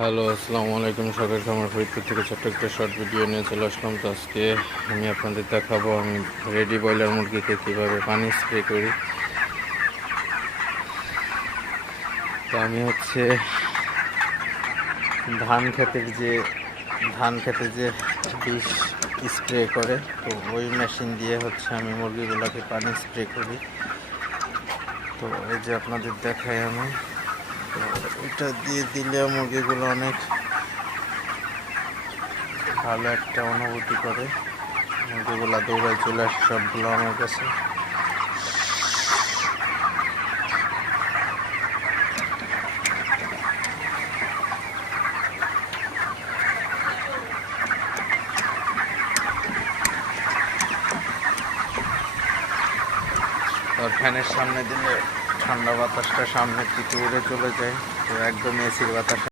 Hello, আসসালামু আলাইকুম সবাইকে। আমার ফরিদপুর থেকে ছোট্ট একটা শর্ট ভিডিও নিয়ে চলে আসলাম। তো আজকে আমি আপনাদের দেখাবো আমি রেডি ব্রয়লার মুরগিকে কীভাবে পানি স্প্রে করি। তো আমি ধান খেতে যে বিষ স্প্রে করে, তো ওই মেশিন দিয়ে আমি মুরগিগুলোকে পানি স্প্রে করি। তো এই যে আপনাদের দেখাই আমি, তো এটা দিয়ে দিলে মুরগিগুলো অনেক ভালো একটা অনুভূতি করে। মুরগিগুলো দৌড়ায় চলে আসে সবগুলো আমার কাছে। আর ফ্যানের সামনে দিলে ঠান্ডা বাতাসটা সামনের দিকে উড়ে চলে যায়, তো একদম এসির বাতাস